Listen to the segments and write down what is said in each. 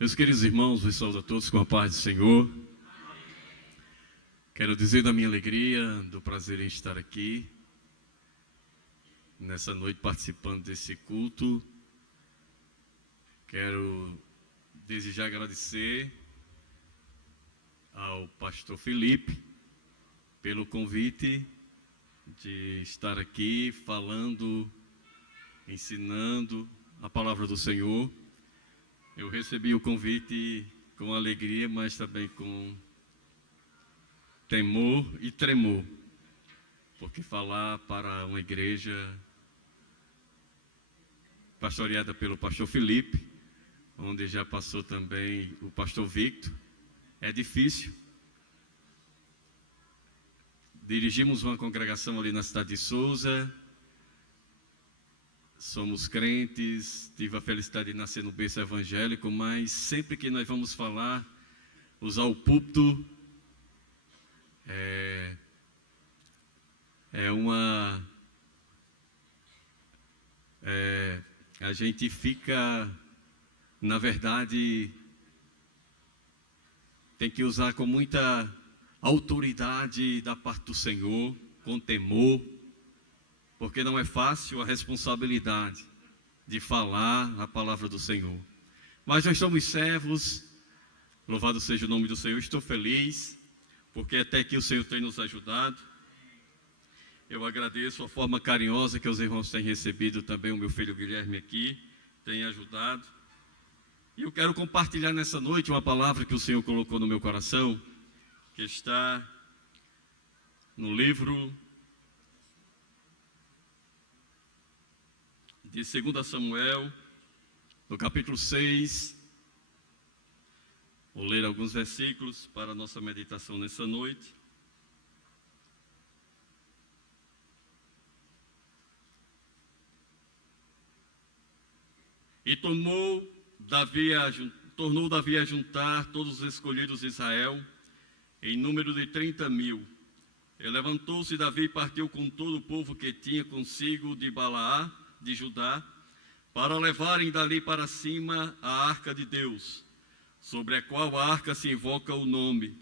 Meus queridos irmãos, vos saúdo a todos com a paz do Senhor. Quero dizer da minha alegria, do prazer em estar aqui, nessa noite participando desse culto. Quero desejar agradecer ao pastor Felipe pelo convite de estar aqui falando, ensinando a palavra do Senhor. Eu recebi o convite com alegria, mas também com temor e tremor, porque falar para uma igreja pastoreada pelo pastor Felipe, onde já passou também o pastor Victor, é difícil. Dirigimos uma congregação ali na cidade de Souza, somos crentes, tive a felicidade de nascer no berço evangélico, mas sempre que nós vamos falar, usar o púlpito, a gente fica, na verdade, tem que usar com muita autoridade da parte do Senhor, com temor, porque não é fácil a responsabilidade de falar a palavra do Senhor. Mas nós somos servos, louvado seja o nome do Senhor. Estou feliz, porque até aqui o Senhor tem nos ajudado. Eu agradeço a forma carinhosa que os irmãos têm recebido, também o meu filho Guilherme aqui, tem ajudado. E eu quero compartilhar nessa noite uma palavra que o Senhor colocou no meu coração, que está no livro de 2 Samuel, no capítulo 6. Vou ler alguns versículos para a nossa meditação nessa noite. E tornou Davi a juntar todos os escolhidos de Israel, em número de 30.000. E levantou-se Davi e partiu com todo o povo que tinha consigo de Balaá, de Judá, para levarem dali para cima a arca de Deus, sobre a qual a arca se invoca o nome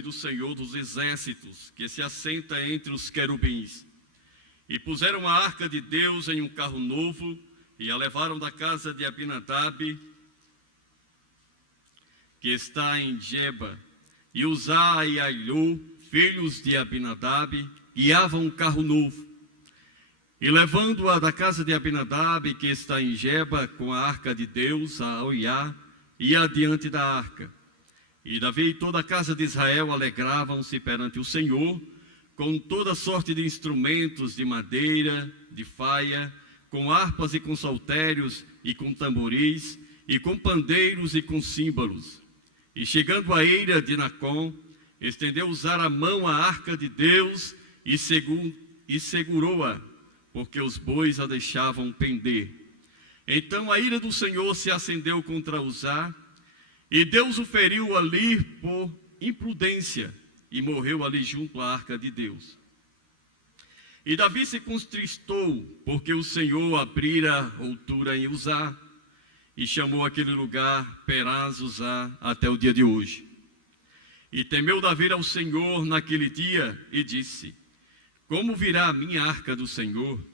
do Senhor dos exércitos, que se assenta entre os querubins. E puseram a arca de Deus em um carro novo, e a levaram da casa de Abinadab, que está em Geba. E Uzá e Ailú, filhos de Abinadab, guiavam um carro novo. E levando-a da casa de Abinadab, que está em Geba, com a arca de Deus, a Oiá, ia adiante da arca. E Davi e toda a casa de Israel alegravam-se perante o Senhor, com toda sorte de instrumentos de madeira, de faia, com harpas e com saltérios, e com tamboris, e com pandeiros e com símbolos. E chegando à eira de Nacon, estendeu Uzá a mão à arca de Deus, e segurou-a, porque os bois a deixavam pender. Então a ira do Senhor se acendeu contra Uzá, e Deus o feriu ali por imprudência, e morreu ali junto à arca de Deus. E Davi se contristou, porque o Senhor abrira altura em Uzá, e chamou aquele lugar Perás-Uzá até o dia de hoje. E temeu Davi ao Senhor naquele dia, e disse: como virá a minha arca do Senhor?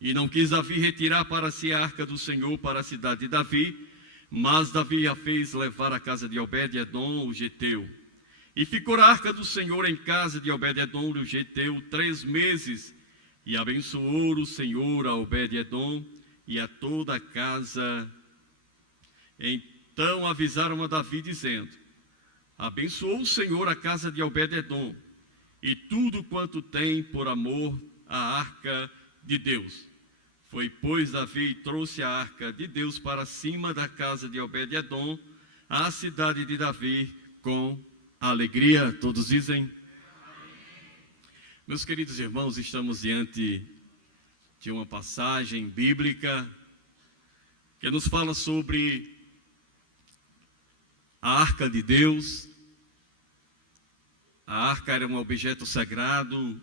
E não quis Davi retirar para si a arca do Senhor para a cidade de Davi, mas Davi a fez levar à casa de Obed-edom, o geteu. E ficou a arca do Senhor em casa de Obed-edom, o geteu, 3 meses. E abençoou o Senhor a Obed-edom e a toda a casa. Então avisaram a Davi, dizendo: abençoou o Senhor a casa de Obed-edom e tudo quanto tem por amor à arca de Deus. Foi, pois, Davi e trouxe a arca de Deus para cima da casa de Obed-edom, à cidade de Davi, com alegria. Todos dizem: meus queridos irmãos, estamos diante de uma passagem bíblica que nos fala sobre a arca de Deus. A arca era um objeto sagrado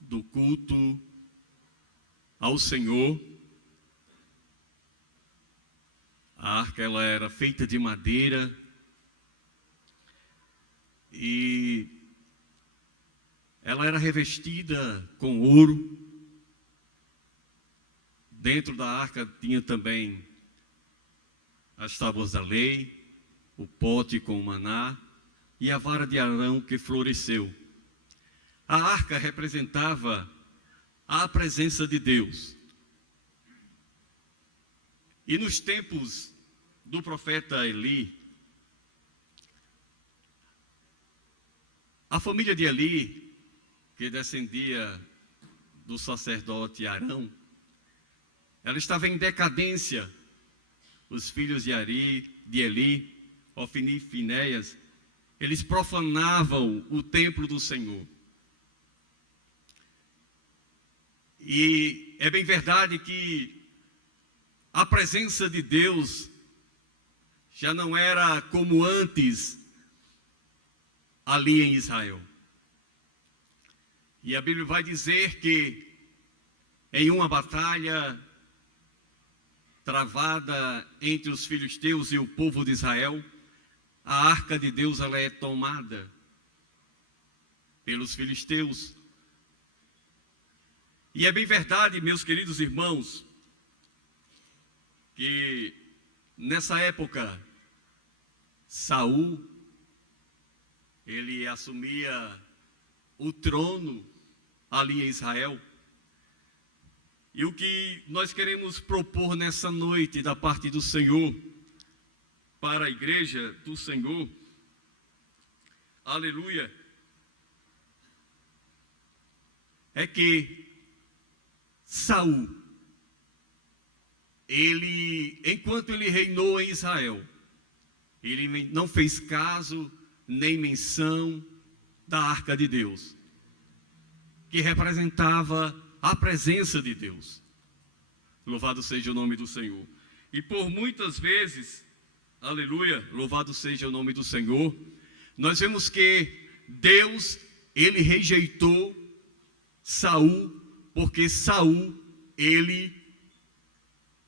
do culto ao Senhor. A arca ela era feita de madeira e ela era revestida com ouro. Dentro da arca tinha também as tábuas da lei, o pote com o maná e a vara de Arão que floresceu. A arca representava a presença de Deus. E nos tempos do profeta Eli, a família de Eli, que descendia do sacerdote Arão, ela estava em decadência. Os filhos de Eli, Ofni e Finéias, eles profanavam o templo do Senhor. E é bem verdade que a presença de Deus já não era como antes ali em Israel. E a Bíblia vai dizer que em uma batalha travada entre os filisteus e o povo de Israel, a arca de Deus ela é tomada pelos filisteus. E é bem verdade, meus queridos irmãos, que nessa época Saul ele assumia o trono ali em Israel. E o que nós queremos propor nessa noite da parte do Senhor para a igreja do Senhor, aleluia, é que Saul, enquanto ele reinou em Israel, ele não fez caso nem menção da arca de Deus, que representava a presença de Deus. Louvado seja o nome do Senhor. E por muitas vezes, aleluia, louvado seja o nome do Senhor, nós vemos que Deus, ele rejeitou Saul, porque Saul, ele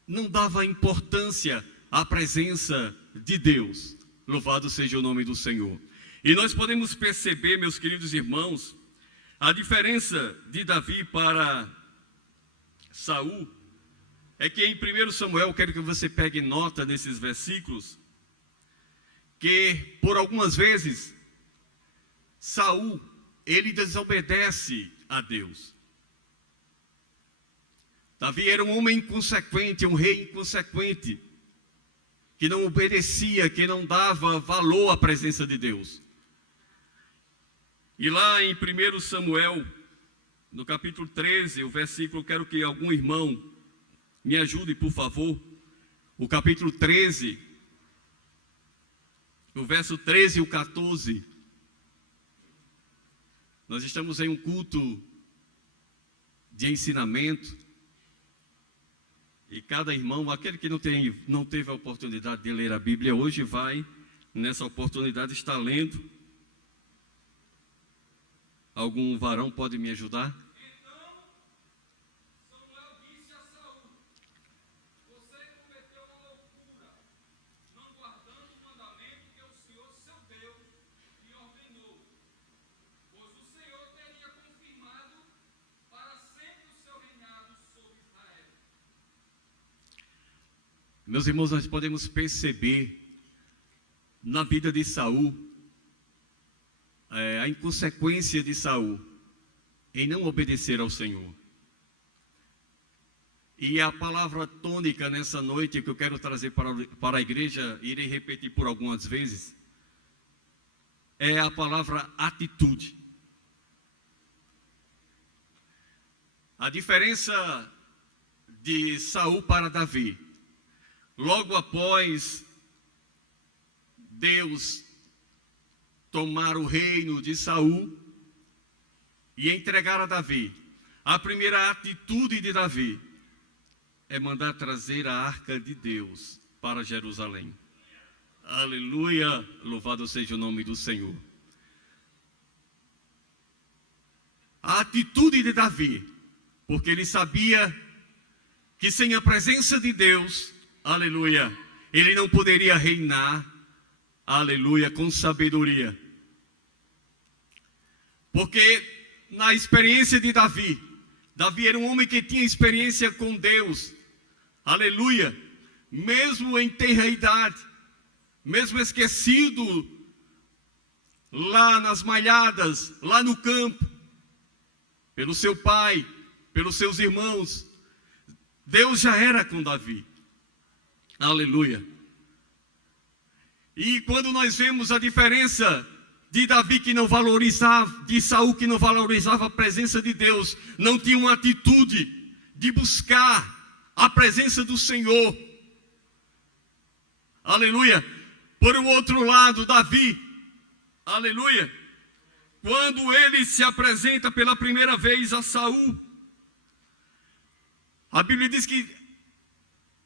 não dava importância à presença de Deus. Louvado seja o nome do Senhor. E nós podemos perceber, meus queridos irmãos, a diferença de Davi para Saul é que em 1 Samuel, quero que você pegue nota nesses versículos, que por algumas vezes Saul, ele desobedece a Deus. Davi era um homem inconsequente, um rei inconsequente, que não obedecia, que não dava valor à presença de Deus. E lá em 1 Samuel, no capítulo 13, o versículo, quero que algum irmão me ajude, por favor. O capítulo 13, o verso 13 e o 14. Nós estamos em um culto de ensinamento. E cada irmão, aquele que não teve a oportunidade de ler a Bíblia hoje, vai, nessa oportunidade, estar lendo. Algum varão pode me ajudar? Então Samuel disse a Saul: você cometeu uma loucura, não guardando o mandamento que o Senhor seu Deus lhe ordenou, pois o Senhor teria confirmado para sempre o seu reinado sobre Israel. Meus irmãos, nós podemos perceber na vida de Saul a inconsequência de Saul em não obedecer ao Senhor. E a palavra tônica nessa noite que eu quero trazer para a igreja, irei repetir por algumas vezes, é a palavra atitude. A diferença de Saul para Davi, logo após Deus tomar o reino de Saul e entregar a Davi, a primeira atitude de Davi é mandar trazer a arca de Deus para Jerusalém. Aleluia, louvado seja o nome do Senhor. A atitude de Davi, porque ele sabia que sem a presença de Deus, aleluia, ele não poderia reinar, aleluia, com sabedoria. Porque na experiência de Davi era um homem que tinha experiência com Deus, aleluia, mesmo em tenra idade, mesmo esquecido lá nas malhadas, lá no campo, pelo seu pai, pelos seus irmãos, Deus já era com Davi, aleluia. E quando nós vemos a diferença de Davi que não valorizava, de Saul que não valorizava a presença de Deus, não tinha uma atitude de buscar a presença do Senhor, aleluia. Por o outro lado, Davi, aleluia, quando ele se apresenta pela primeira vez a Saul, a Bíblia diz que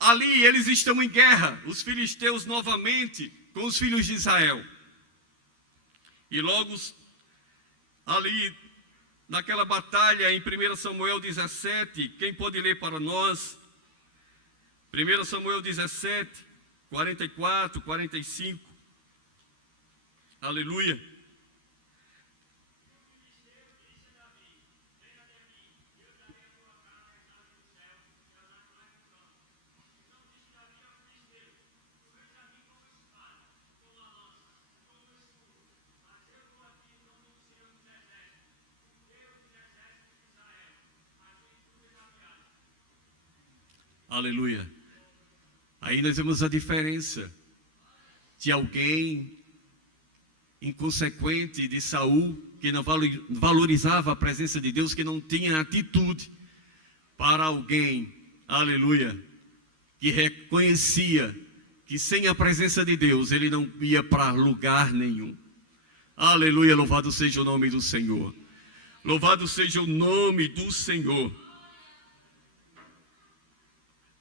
ali eles estão em guerra, os filisteus novamente com os filhos de Israel. E logo ali, naquela batalha em 1 Samuel 17, quem pode ler para nós? 1 Samuel 17, 44, 45. Aleluia. Aleluia. Aí nós vemos a diferença de alguém inconsequente, de Saul, que não valorizava a presença de Deus, que não tinha atitude, para alguém, aleluia, que reconhecia que sem a presença de Deus ele não ia para lugar nenhum. Aleluia, louvado seja o nome do Senhor. Louvado seja o nome do Senhor.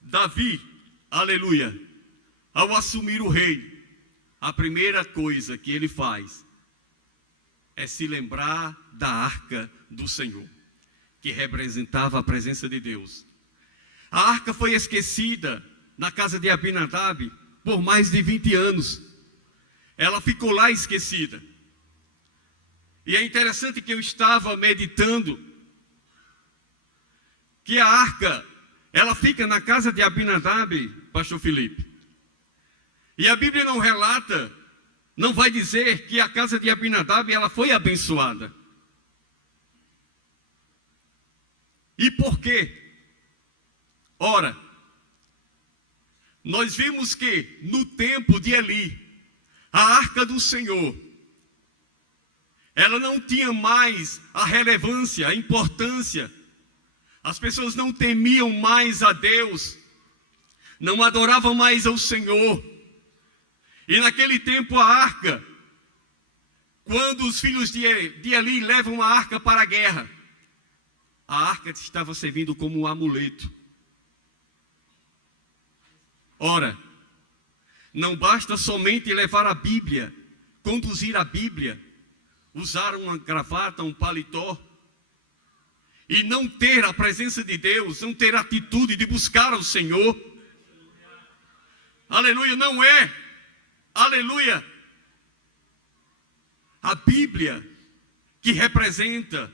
Davi, aleluia, ao assumir o reino, a primeira coisa que ele faz é se lembrar da arca do Senhor, que representava a presença de Deus. A arca foi esquecida na casa de Abinadab por mais de 20 anos. Ela ficou lá esquecida. E é interessante que eu estava meditando que a arca, ela fica na casa de Abinadab, pastor Felipe. E a Bíblia não relata, não vai dizer que a casa de Abinadab ela foi abençoada. E por quê? Ora, nós vimos que no tempo de Eli, a arca do Senhor, ela não tinha mais a relevância, a importância. As pessoas não temiam mais a Deus, não adoravam mais ao Senhor. E naquele tempo a arca, quando os filhos de Eli levam a arca para a guerra, a arca estava servindo como um amuleto. Ora, não basta somente levar a Bíblia, conduzir a Bíblia, usar uma gravata, um paletó, e não ter a presença de Deus, não ter a atitude de buscar ao Senhor. Aleluia, não é, aleluia, a Bíblia que representa,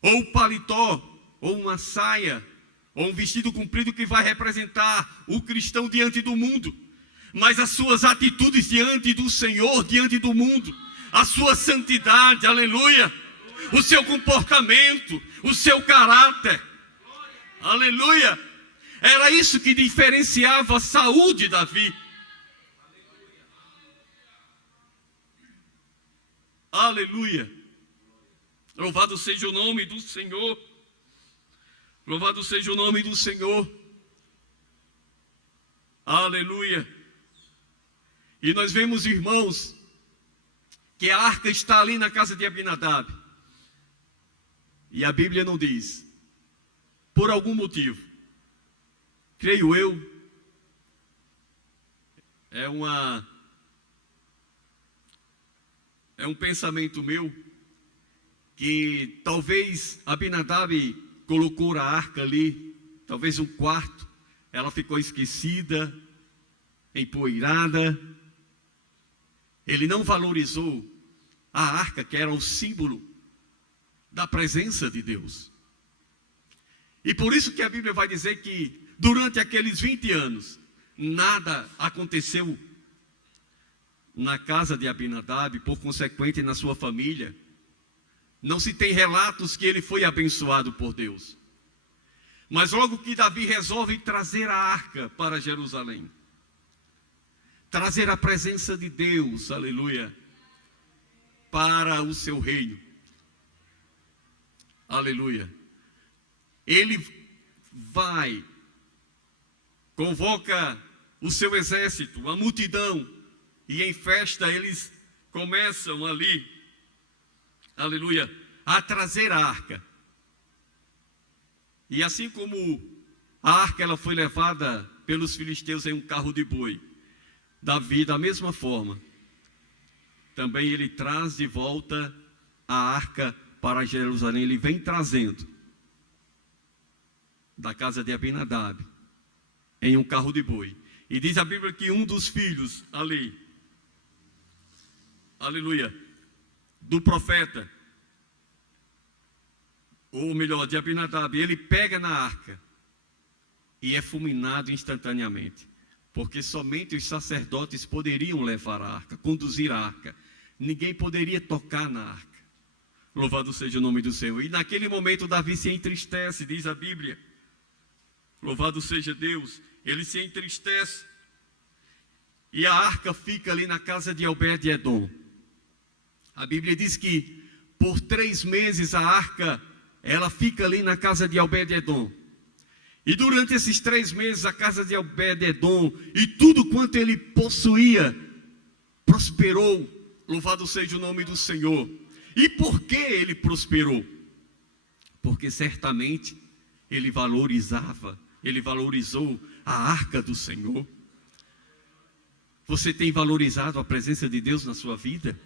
ou o paletó, ou uma saia, ou um vestido comprido que vai representar o cristão diante do mundo, mas as suas atitudes diante do Senhor, diante do mundo, a sua santidade, aleluia, o seu comportamento, o seu caráter, aleluia, era isso que diferenciava Saul de Davi. Aleluia, louvado seja o nome do Senhor, louvado seja o nome do Senhor, aleluia. E nós vemos, irmãos, que a arca está ali na casa de Abinadab. E a Bíblia não diz, por algum motivo, creio eu, é um pensamento meu, que talvez Abinadab colocou a arca ali, talvez um quarto, ela ficou esquecida, empoeirada. Ele não valorizou a arca, que era o símbolo da presença de Deus. E por isso que a Bíblia vai dizer que durante aqueles 20 anos, nada aconteceu na casa de Abinadab, por consequente na sua família. Não se tem relatos que ele foi abençoado por Deus. Mas logo que Davi resolve trazer a arca para Jerusalém, trazer a presença de Deus, aleluia, para o seu reino, aleluia, ele vai, convoca o seu exército, a multidão, e em festa eles começam ali, aleluia, a trazer a arca. E assim como a arca ela foi levada pelos filisteus em um carro de boi, Davi, da mesma forma, também ele traz de volta a arca para Jerusalém. Ele vem trazendo da casa de Abinadab em um carro de boi. E diz a Bíblia que um dos filhos ali, aleluia, do profeta, ou melhor, de Abinadab, ele pega na arca e é fulminado instantaneamente, porque somente os sacerdotes poderiam levar a arca, conduzir a arca. Ninguém poderia tocar na arca. Louvado seja o nome do Senhor. E naquele momento Davi se entristece, diz a Bíblia. Louvado seja Deus. Ele se entristece. E a arca fica ali na casa de Obed-edom. A Bíblia diz que por 3 meses a arca ela fica ali na casa de Obed-edom. E durante esses 3 meses, a casa de Obed-edom e tudo quanto ele possuía, prosperou. Louvado seja o nome do Senhor. E por que ele prosperou? Porque certamente ele valorizou a arca do Senhor. Você tem valorizado a presença de Deus na sua vida?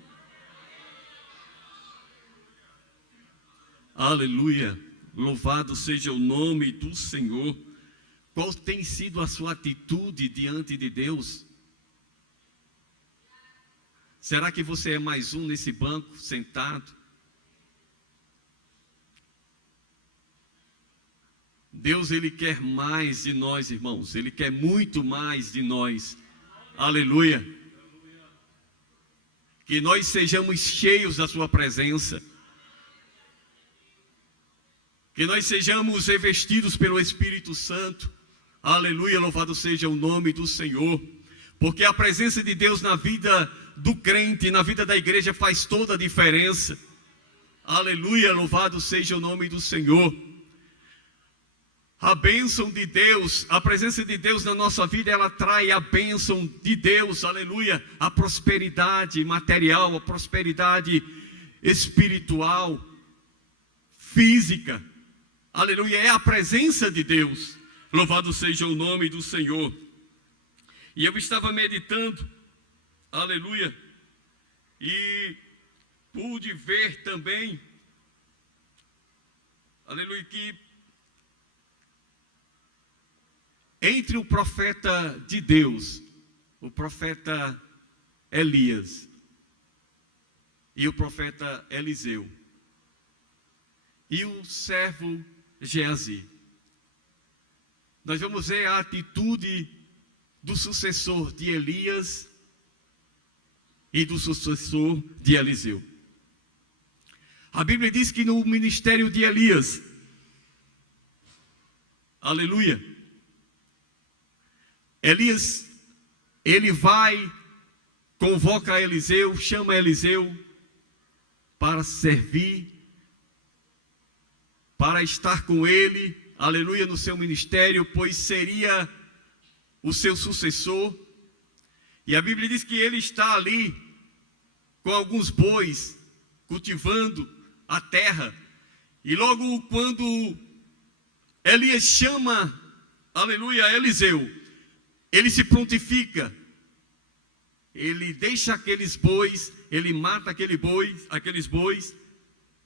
Aleluia, louvado seja o nome do Senhor. Qual tem sido a sua atitude diante de Deus? Será que você é mais um nesse banco, sentado? Deus, Ele quer mais de nós, irmãos. Ele quer muito mais de nós. Aleluia. Que nós sejamos cheios da sua presença. Que nós sejamos revestidos pelo Espírito Santo. Aleluia, louvado seja o nome do Senhor. Porque a presença de Deus na vida do crente, na vida da igreja, faz toda a diferença. Aleluia, louvado seja o nome do Senhor. A bênção de Deus, a presença de Deus na nossa vida, ela traz a bênção de Deus, aleluia, a prosperidade material, a prosperidade espiritual, física. Aleluia, é a presença de Deus. Louvado seja o nome do Senhor. E eu estava meditando, aleluia, e pude ver também, aleluia, que entre o profeta de Deus, o profeta Elias e o profeta Eliseu, e o servo Geazi, nós vamos ver a atitude do sucessor de Elias e do sucessor de Eliseu. A Bíblia diz que no ministério de Elias, aleluia, Elias, ele vai, convoca Eliseu, chama Eliseu para servir, para estar com ele, aleluia, no seu ministério, pois seria o seu sucessor. E a Bíblia diz que ele está ali com alguns bois, cultivando a terra. E logo quando Elias chama, aleluia, Eliseu, ele se prontifica, ele deixa aqueles bois, ele mata aqueles bois,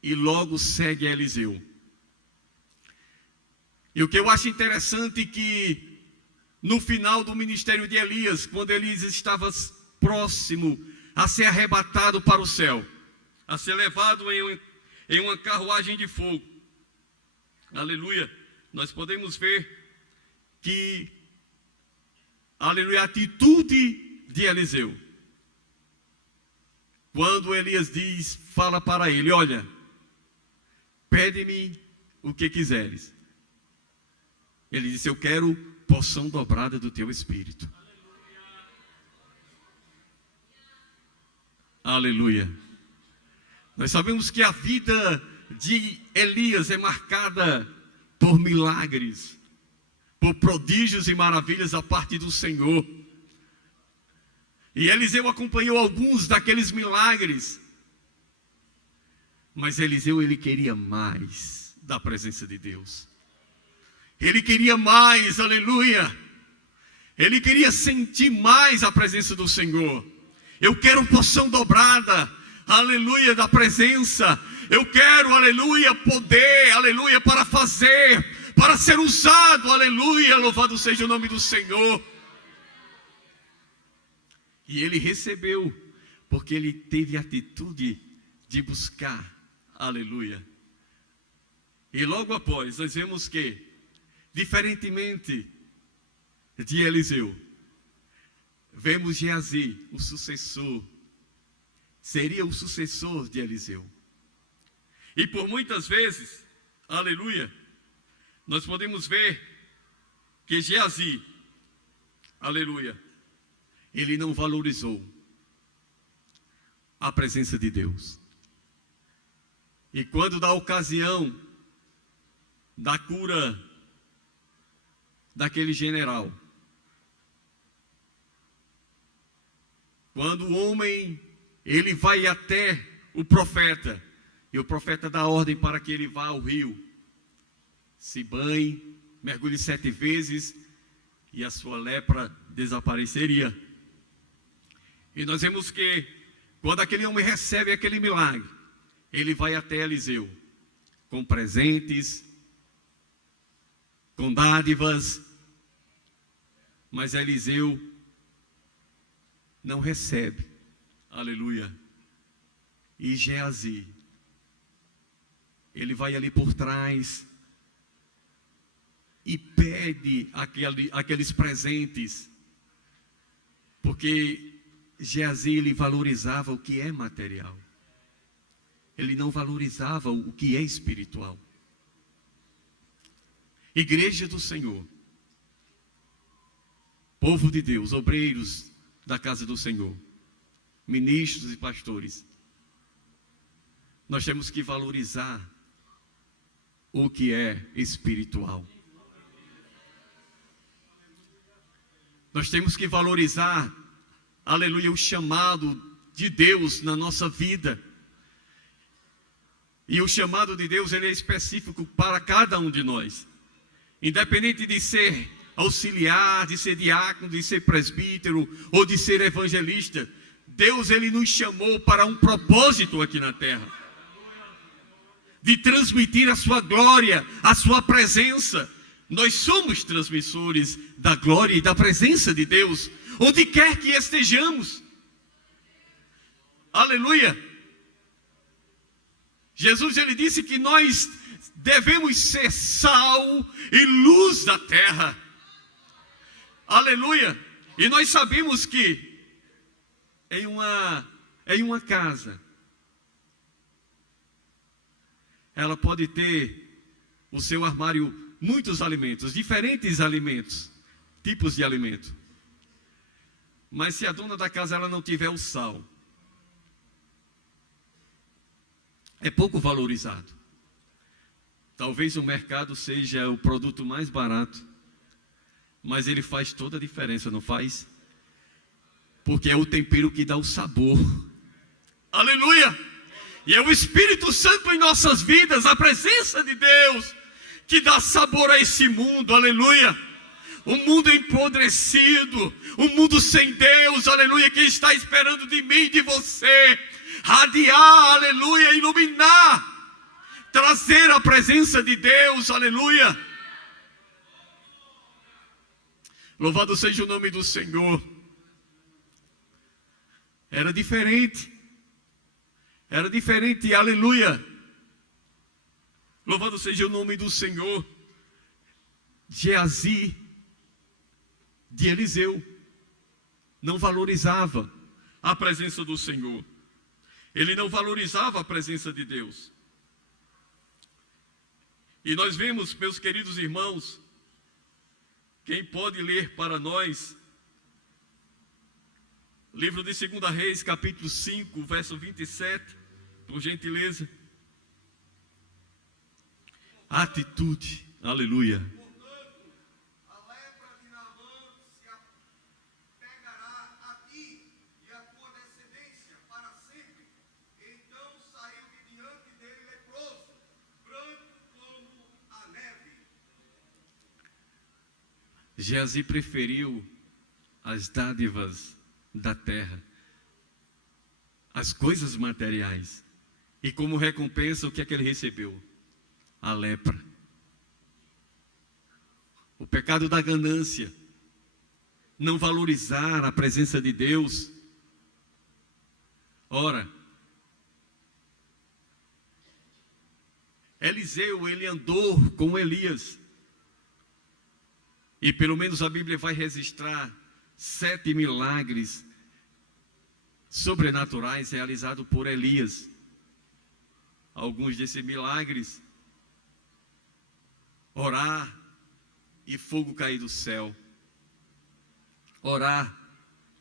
e logo segue a Eliseu. E o que eu acho interessante é que no final do ministério de Elias, quando Elias estava próximo a ser arrebatado para o céu, a ser levado em uma carruagem de fogo. Aleluia. Nós podemos ver que, aleluia, a atitude de Eliseu. Quando Elias fala para ele: olha, pede-me o que quiseres. Ele disse: eu quero porção dobrada do teu espírito. Aleluia. Nós sabemos que a vida de Elias é marcada por milagres, por prodígios e maravilhas da parte do Senhor. E Eliseu acompanhou alguns daqueles milagres. Mas Eliseu, ele queria mais da presença de Deus. Ele queria mais, aleluia. Ele queria sentir mais a presença do Senhor. Eu quero porção dobrada, aleluia, da presença. Eu quero, aleluia, poder, aleluia, para fazer, para ser usado, aleluia, louvado seja o nome do Senhor. E ele recebeu, porque ele teve a atitude de buscar, aleluia. E logo após, nós vemos que, diferentemente de Eliseu, vemos Geazi, o sucessor, seria o sucessor de Eliseu. E por muitas vezes, aleluia, nós podemos ver que Geazi, aleluia, ele não valorizou a presença de Deus. E quando da ocasião da cura daquele general, quando o homem, ele vai até o profeta, e o profeta dá ordem para que ele vá ao rio, se banhe, mergulhe 7 vezes, e a sua lepra desapareceria. E nós vemos que, quando aquele homem recebe aquele milagre, ele vai até Eliseu, com presentes, com dádivas, mas Eliseu não recebe, aleluia. E Geazi, ele vai ali por trás e pede aqueles presentes, porque Geazi, ele valorizava o que é material, ele não valorizava o que é espiritual. Igreja do Senhor, povo de Deus, obreiros da casa do Senhor, ministros e pastores, nós temos que valorizar o que é espiritual. Nós temos que valorizar, aleluia, o chamado de Deus na nossa vida. E o chamado de Deus, ele é específico para cada um de nós. Independente de ser auxiliar, de ser diácono, de ser presbítero ou de ser evangelista, Deus, ele nos chamou para um propósito aqui na terra, de transmitir a sua glória, a sua presença. Nós somos transmissores da glória e da presença de Deus, onde quer que estejamos. Aleluia. Jesus, ele disse que nós devemos ser sal e luz da terra. Aleluia. E nós sabemos que em uma casa, ela pode ter o seu armário, muitos alimentos, diferentes alimentos, tipos de alimento. Mas se a dona da casa, ela não tiver o sal, é pouco valorizado. Talvez o mercado seja o produto mais barato, mas ele faz toda a diferença, não faz? Porque é o tempero que dá o sabor. Aleluia! E é o Espírito Santo em nossas vidas, a presença de Deus, que dá sabor a esse mundo, aleluia. Um mundo empodrecido, um mundo sem Deus, aleluia, que está esperando de mim e de você radiar, aleluia, iluminar, trazer a presença de Deus, aleluia. Louvado seja o nome do Senhor. Era diferente. Era diferente, aleluia. Louvado seja o nome do Senhor. Geazi, de Eliseu, não valorizava a presença do Senhor. Ele não valorizava a presença de Deus. E nós vemos, meus queridos irmãos, quem pode ler para nós, livro de 2 Reis, capítulo 5, verso 27, por gentileza. Atitude, aleluia. Portanto, a lepra de Naamã se apegará a ti e à tua descendência para sempre. Então saiu de diante dele leproso, branco como a neve. Geazi preferiu as dádivas da terra, as coisas materiais. E como recompensa, o que é que ele recebeu? A lepra. O pecado da ganância. Não valorizar a presença de Deus. Ora, Eliseu, ele andou com Elias. E pelo menos a Bíblia vai registrar 7 milagres sobrenaturais realizados por Elias. Alguns desses milagres, orar e fogo cair do céu. Orar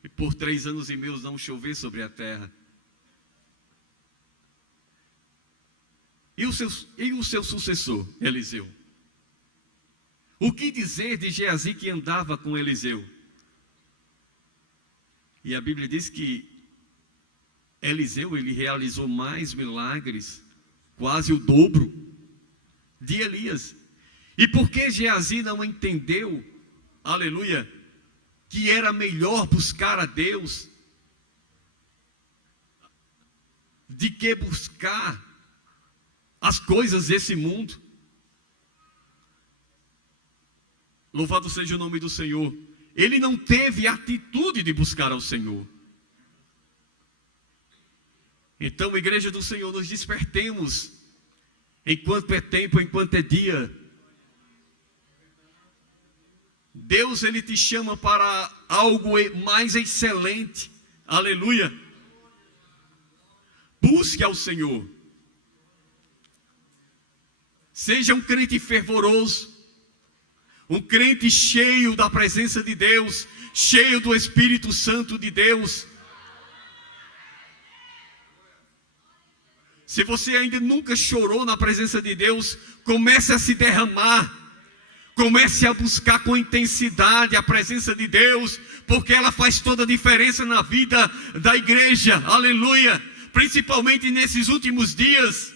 e por 3 anos e meio não chover sobre a terra. E o seu sucessor, Eliseu? O que dizer de Geazi que andava com Eliseu? E a Bíblia diz que Eliseu, ele realizou mais milagres, quase o dobro de Elias. E por que Geazi não entendeu, aleluia, que era melhor buscar a Deus de que buscar as coisas desse mundo? Louvado seja o nome do Senhor. Ele não teve a atitude de buscar ao Senhor. Então, igreja do Senhor, nos despertemos, enquanto é tempo, enquanto é dia. Deus, ele te chama para algo mais excelente, aleluia. Busque ao Senhor. Seja um crente fervoroso, um crente cheio da presença de Deus, cheio do Espírito Santo de Deus. Se você ainda nunca chorou na presença de Deus, comece a se derramar. Comece a buscar com intensidade a presença de Deus, porque ela faz toda a diferença na vida da igreja, aleluia, principalmente nesses últimos dias.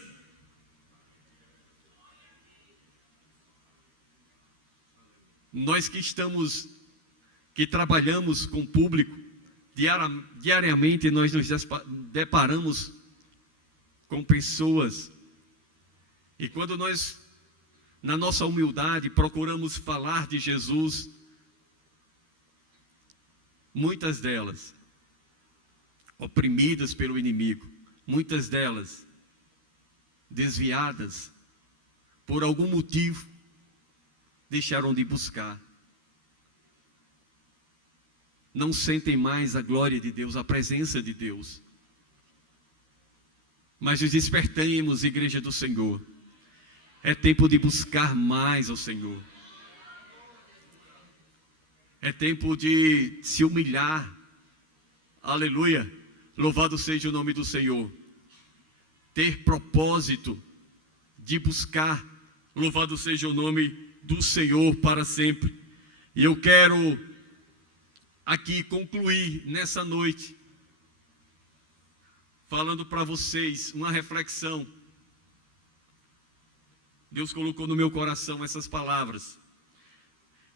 Nós que trabalhamos com o público, diariamente nós nos deparamos com pessoas, e quando nós, na nossa humildade, procuramos falar de Jesus, muitas delas oprimidas pelo inimigo, muitas delas desviadas por algum motivo, deixaram de buscar. Não sentem mais a glória de Deus, a presença de Deus. Mas nos despertemos, igreja do Senhor. É tempo de buscar mais ao Senhor. É tempo de se humilhar. Aleluia. Louvado seja o nome do Senhor. Ter propósito de buscar. Louvado seja o nome do Senhor para sempre. E eu quero aqui concluir nessa noite falando para vocês uma reflexão. Deus colocou no meu coração essas palavras.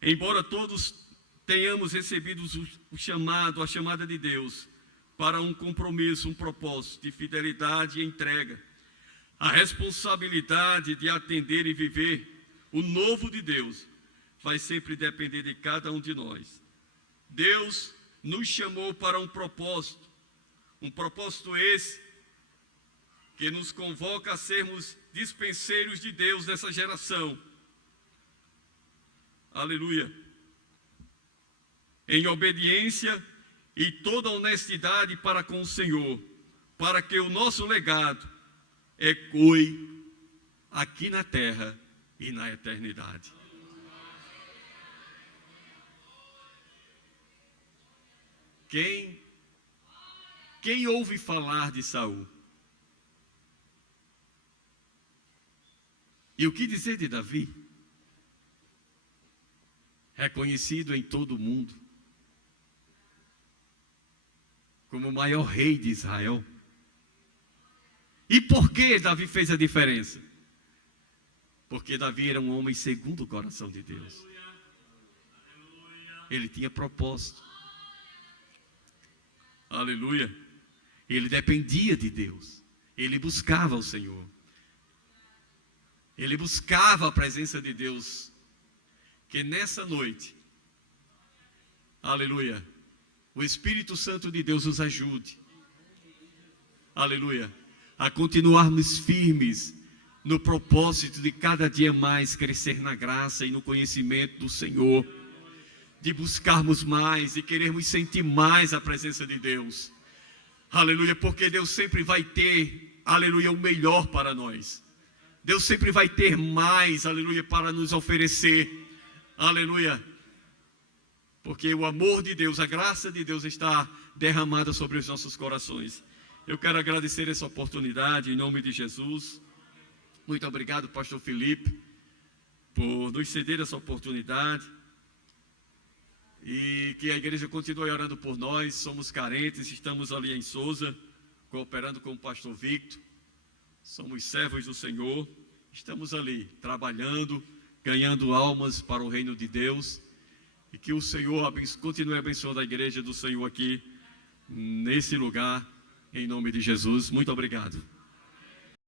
Embora todos tenhamos recebido o chamado, a chamada de Deus para um compromisso, um propósito de fidelidade e entrega, a responsabilidade de atender e viver o novo de Deus, vai sempre depender de cada um de nós. Deus nos chamou para um propósito esse que nos convoca a sermos dispenseiros de Deus nessa geração. Aleluia. Em obediência e toda honestidade para com o Senhor, para que o nosso legado ecoe aqui na terra e na eternidade. Quem ouve falar de Saul? E o que dizer de Davi? Reconhecido em todo o mundo como o maior rei de Israel. E por que Davi fez a diferença? Porque Davi era um homem segundo o coração de Deus. Ele tinha propósito. Aleluia. Ele dependia de Deus. Ele buscava o Senhor. Ele buscava a presença de Deus. Que nessa noite, aleluia, o Espírito Santo de Deus nos ajude, aleluia, a continuarmos firmes no propósito de cada dia mais crescer na graça e no conhecimento do Senhor, de buscarmos mais e querermos sentir mais a presença de Deus, aleluia, porque Deus sempre vai ter, aleluia, o melhor para nós. Deus sempre vai ter mais, aleluia, para nos oferecer, aleluia, porque o amor de Deus, a graça de Deus está derramada sobre os nossos corações. Eu quero agradecer essa oportunidade em nome de Jesus. Muito obrigado, pastor Felipe, por nos ceder essa oportunidade. E que a igreja continue orando por nós. Somos carentes, estamos ali em Souza, cooperando com o pastor Victor. Somos servos do Senhor. Estamos ali, trabalhando, ganhando almas para o reino de Deus. E que o Senhor continue abençoando a igreja do Senhor aqui, nesse lugar, em nome de Jesus. Muito obrigado.